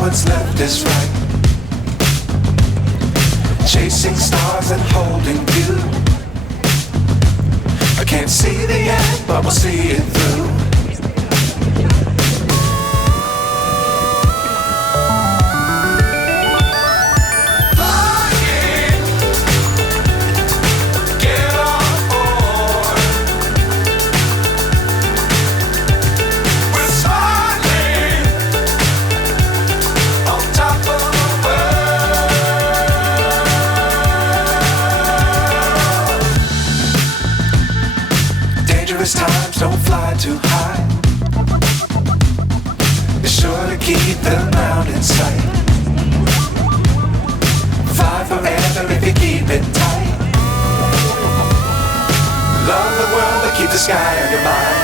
what's left is right. Chasing stars and holding you. I can't see the end, but we'll see it through. Times don't fly too high. Be sure to keep the ground in sight. Fly forever if you keep it tight. Love the world but keep the sky on your mind.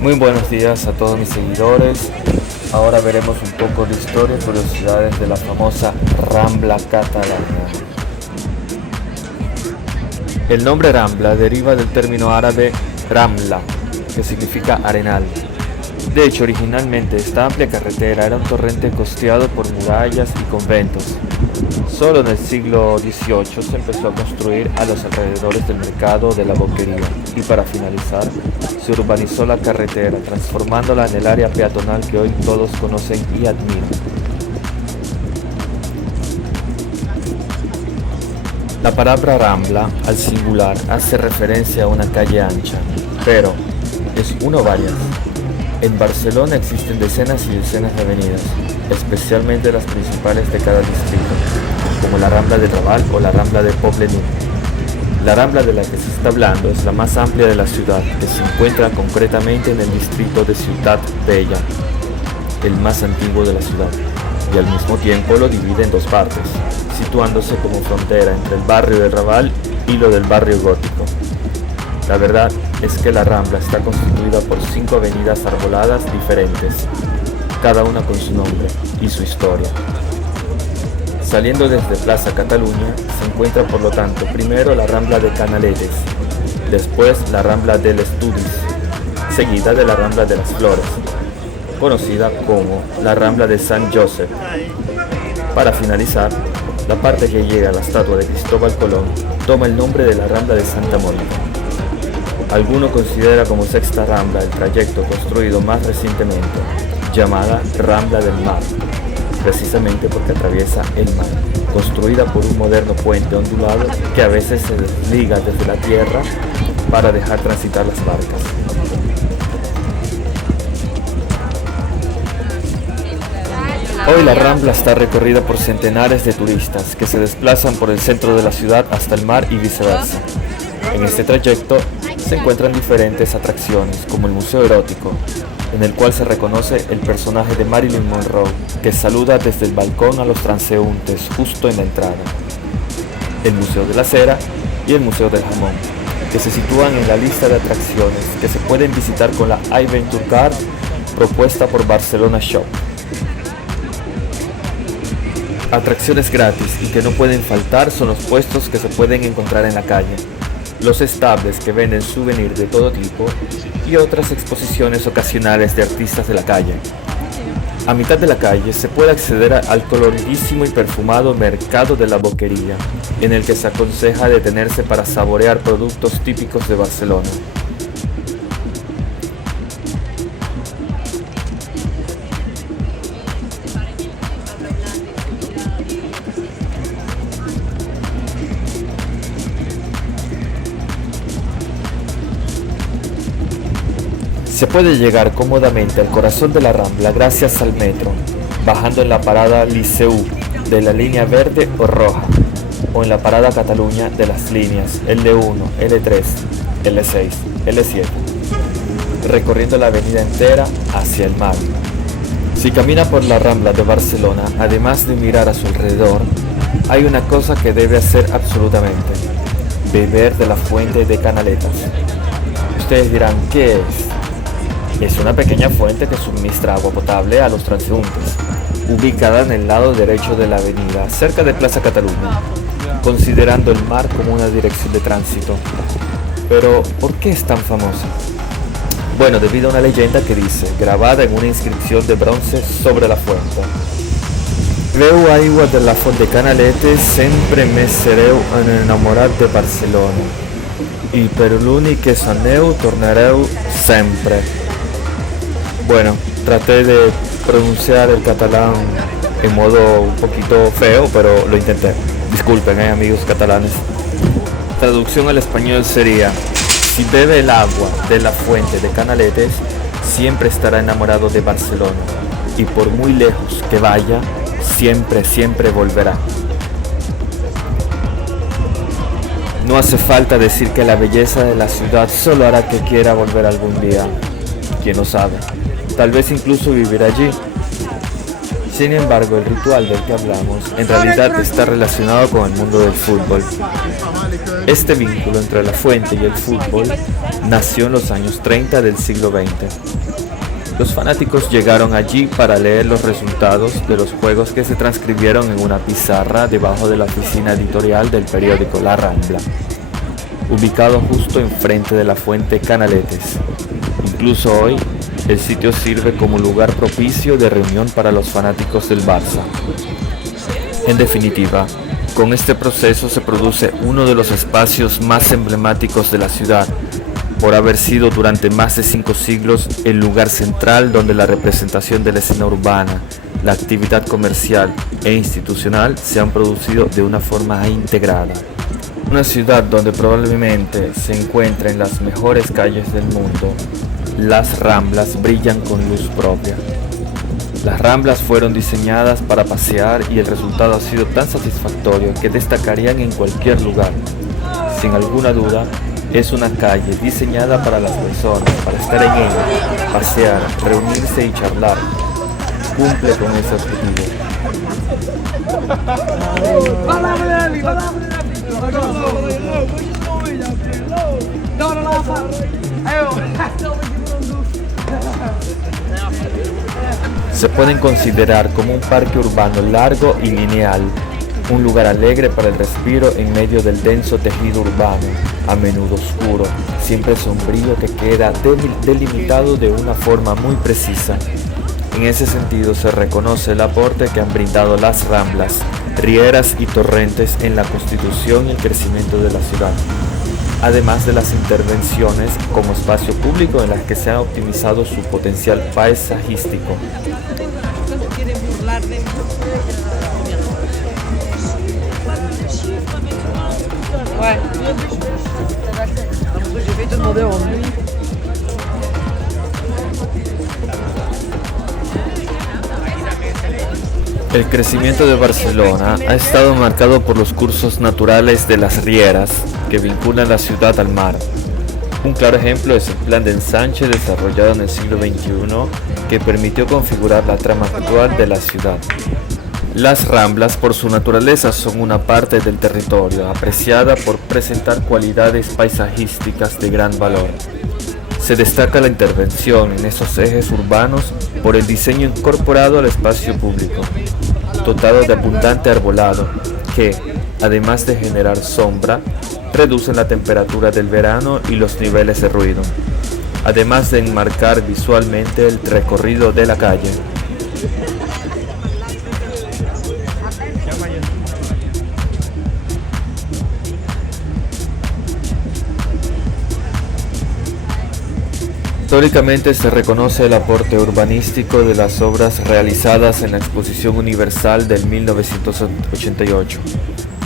Muy buenos días a todos mis seguidores. Ahora veremos un poco de historia y curiosidades de la famosa Rambla catalana. El nombre Rambla deriva del término árabe Ramla, que significa arenal. De hecho, originalmente esta amplia carretera era un torrente costeado por murallas y conventos. Solo en el siglo XVIII se empezó a construir a los alrededores del mercado de la Boquería y para finalizar se urbanizó la carretera, transformándola en el área peatonal que hoy todos conocen y admiran. La palabra Rambla, al singular, hace referencia a una calle ancha, pero ¿es una o varias? En Barcelona existen decenas y decenas de avenidas, especialmente las principales de cada distrito, como la Rambla de Raval o la Rambla de Poblenou. La Rambla de la que se está hablando es la más amplia de la ciudad, que se encuentra concretamente en el distrito de Ciutat Vella, el más antiguo de la ciudad, y al mismo tiempo lo divide en dos partes, situándose como frontera entre el barrio de Raval y lo del barrio gótico. La verdad es que la Rambla está constituida por 5 avenidas arboladas diferentes, cada una con su nombre y su historia. Saliendo desde Plaza Cataluña, se encuentra por lo tanto primero la Rambla de Canaletes, después la Rambla del Estudis, seguida de la Rambla de las Flores, conocida como la Rambla de San Josep. Para finalizar, la parte que llega a la estatua de Cristóbal Colón toma el nombre de la Rambla de Santa Mónica. Alguno considera como sexta Rambla el trayecto construido más recientemente, llamada Rambla del Mar, precisamente porque atraviesa el mar, construida por un moderno puente ondulado que a veces se desliga desde la tierra para dejar transitar las barcas. Hoy la Rambla está recorrida por centenares de turistas que se desplazan por el centro de la ciudad hasta el mar y viceversa. En este trayecto se encuentran diferentes atracciones, como el Museo Erótico, en el cual se reconoce el personaje de Marilyn Monroe, que saluda desde el balcón a los transeúntes justo en la entrada, el Museo de la Cera y el Museo del Jamón, que se sitúan en la lista de atracciones que se pueden visitar con la iVenture Card propuesta por Barcelona Shop. Atracciones gratis y que no pueden faltar son los puestos que se pueden encontrar en la calle. los estables que venden souvenirs de todo tipo y otras exposiciones ocasionales de artistas de la calle. A mitad de la calle se puede acceder al coloridísimo y perfumado Mercado de la Boquería, en el que se aconseja detenerse para saborear productos típicos de Barcelona. Se puede llegar cómodamente al corazón de la Rambla gracias al metro, bajando en la parada Liceu de la línea verde o roja, o en la parada Cataluña de las líneas L1, L3, L6, L7, recorriendo la avenida entera hacia el mar. Si camina por la Rambla de Barcelona, además de mirar a su alrededor, hay una cosa que debe hacer absolutamente: beber de la fuente de Canaletas. Ustedes dirán, ¿qué es? Es una pequeña fuente que suministra agua potable a los transeúntes, ubicada en el lado derecho de la avenida, cerca de Plaza Cataluña, considerando el mar como una dirección de tránsito. Pero, ¿por qué es tan famosa? Bueno, debido a una leyenda que dice, grabada en una inscripción de bronce sobre la fuente: "Beu aigua de la font de Canaletes, sempre me sereu en enamorat de Barcelona, y per l'únic que saneu tornareu sempre". Bueno, traté de pronunciar el catalán en modo un poquito feo, pero lo intenté. Disculpen, amigos catalanes. Traducción al español sería: si bebe el agua de la fuente de Canaletes, siempre estará enamorado de Barcelona, y por muy lejos que vaya, siempre volverá. No hace falta decir que la belleza de la ciudad solo hará que quiera volver algún día. ¿Quién lo sabe? Tal vez incluso vivir allí. Sin embargo, el ritual del que hablamos en realidad está relacionado con el mundo del fútbol. Este vínculo entre la fuente y el fútbol nació en los años 30 del siglo XX. Los fanáticos llegaron allí para leer los resultados de los juegos que se transcribieron en una pizarra debajo de la oficina editorial del periódico La Rambla, ubicado justo enfrente de la fuente Canaletes. Incluso hoy, el sitio sirve como lugar propicio de reunión para los fanáticos del Barça. En definitiva, con este proceso se produce uno de los espacios más emblemáticos de la ciudad, por haber sido durante más de 5 siglos el lugar central donde la representación de la escena urbana, la actividad comercial e institucional se han producido de una forma integrada. Una ciudad donde probablemente se encuentra en las mejores calles del mundo. Las Ramblas brillan con luz propia. Las Ramblas fueron diseñadas para pasear y el resultado ha sido tan satisfactorio que destacarían en cualquier lugar. Sin alguna duda, es una calle diseñada para las personas, para estar en ella, pasear, reunirse y charlar. Cumple con ese objetivo. Se pueden considerar como un parque urbano largo y lineal, un lugar alegre para el respiro en medio del denso tejido urbano, a menudo oscuro, siempre sombrío, que queda delimitado de una forma muy precisa. En ese sentido se reconoce el aporte que han brindado las Ramblas, rieras y torrentes en la constitución y el crecimiento de la ciudad, además de las intervenciones como espacio público en las que se ha optimizado su potencial paisajístico. El crecimiento de Barcelona ha estado marcado por los cursos naturales de las rieras que vinculan la ciudad al mar. Un claro ejemplo es el plan de ensanche desarrollado en el siglo XXI que permitió configurar la trama actual de la ciudad. Las Ramblas, por su naturaleza, son una parte del territorio apreciada por presentar cualidades paisajísticas de gran valor. Se destaca la intervención en esos ejes urbanos por el diseño incorporado al espacio público, dotado de abundante arbolado, que, además de generar sombra, reducen la temperatura del verano y los niveles de ruido, además de enmarcar visualmente el recorrido de la calle. Históricamente se reconoce el aporte urbanístico de las obras realizadas en la Exposición Universal del 1988,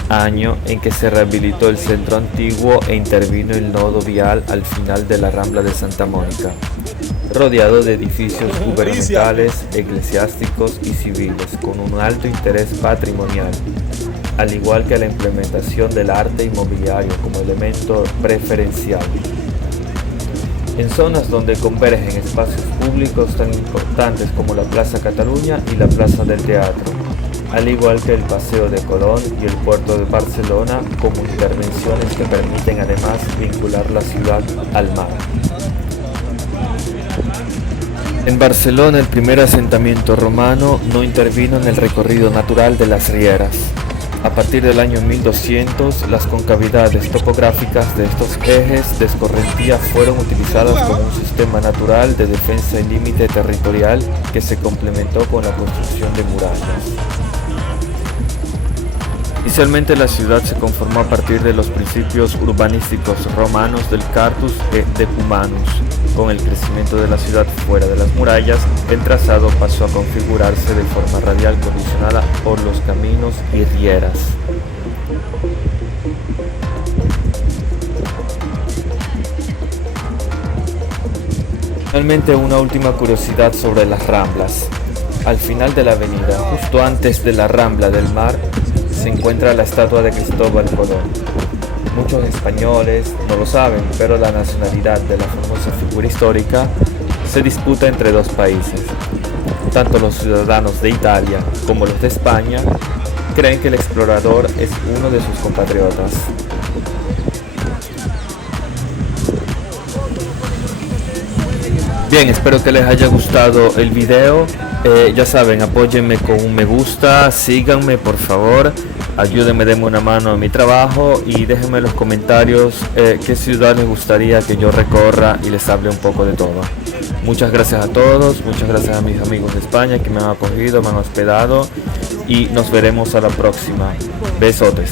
año en que se rehabilitó el centro antiguo e intervino el nodo vial al final de la Rambla de Santa Mónica, rodeado de edificios gubernamentales, eclesiásticos y civiles, con un alto interés patrimonial, al igual que la implementación del arte inmobiliario como elemento preferencial. En zonas donde convergen espacios públicos tan importantes como la Plaza Cataluña y la Plaza del Teatro, al igual que el Paseo de Colón y el Puerto de Barcelona, como intervenciones que permiten además vincular la ciudad al mar. En Barcelona, el primer asentamiento romano no intervino en el recorrido natural de las rieras. A partir del año 1200, las concavidades topográficas de estos ejes de escorrentía fueron utilizadas como un sistema natural de defensa y límite territorial que se complementó con la construcción de murallas. Inicialmente la ciudad se conformó a partir de los principios urbanísticos romanos del Quartus et Decumanus. Con el crecimiento de la ciudad fuera de las murallas, el trazado pasó a configurarse de forma radial condicionada por los caminos y rieras. Finalmente, una última curiosidad sobre las Ramblas. Al final de la avenida, justo antes de la Rambla del Mar, se encuentra la estatua de Cristóbal Colón. Muchos españoles no lo saben, pero la nacionalidad de la famosa figura histórica se disputa entre dos países. Tanto los ciudadanos de Italia como los de España creen que el explorador es uno de sus compatriotas. Bien, espero que les haya gustado el video. Ya saben, apóyenme con un me gusta, síganme por favor, ayúdenme, denme una mano a mi trabajo y déjenme en los comentarios qué ciudad les gustaría que yo recorra y les hable un poco de todo. Muchas gracias a todos, muchas gracias a mis amigos de España que me han acogido, me han hospedado y nos veremos a la próxima. Besotes.